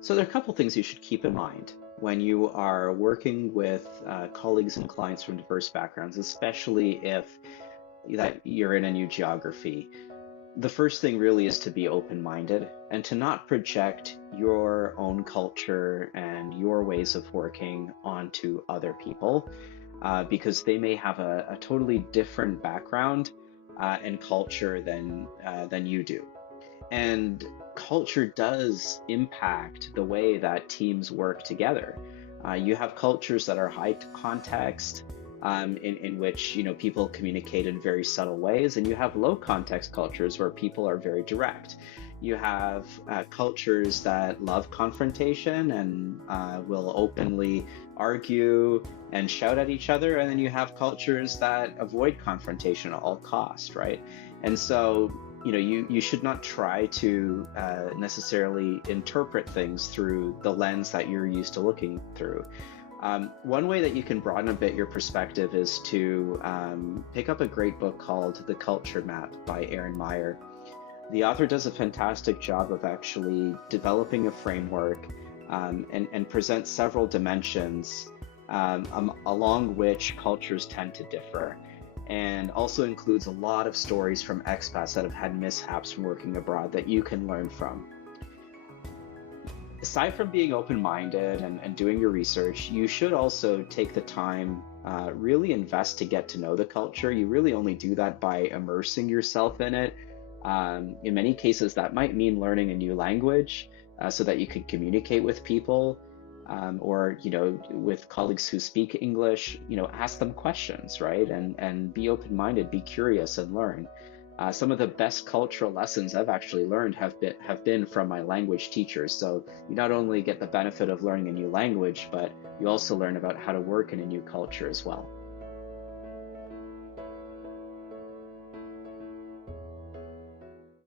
So there are a couple things you should keep in mind when you are working with colleagues and clients from diverse backgrounds, especially if that you're in a new geography. The first thing really is to be open-minded and to not project your own culture and your ways of working onto other people, because they may have a totally different background and culture than you do. And culture does impact the way that teams work together. You have cultures that are high context, in which people communicate in very subtle ways, and you have low context cultures where people are very direct. You have cultures that love confrontation and will openly argue and shout at each other, and then you have cultures that avoid confrontation at all costs, right? And so you should not try to necessarily interpret things through the lens that you're used to looking through. One way that you can broaden a bit your perspective is to pick up a great book called The Culture Map by Aaron Meyer. The author does a fantastic job of actually developing a framework and presents several dimensions along which cultures tend to differ, and also includes a lot of stories from expats that have had mishaps from working abroad that you can learn from. Aside from being open-minded and doing your research, you should also take the time, really invest to get to know the culture. You really only do that by immersing yourself in it. In many cases, that might mean learning a new language so that you can communicate with people, or with colleagues who speak English. Ask them questions, right? And be open-minded, be curious, and learn. Some of the best cultural lessons I've actually learned have been from my language teachers. So you not only get the benefit of learning a new language, but you also learn about how to work in a new culture as well.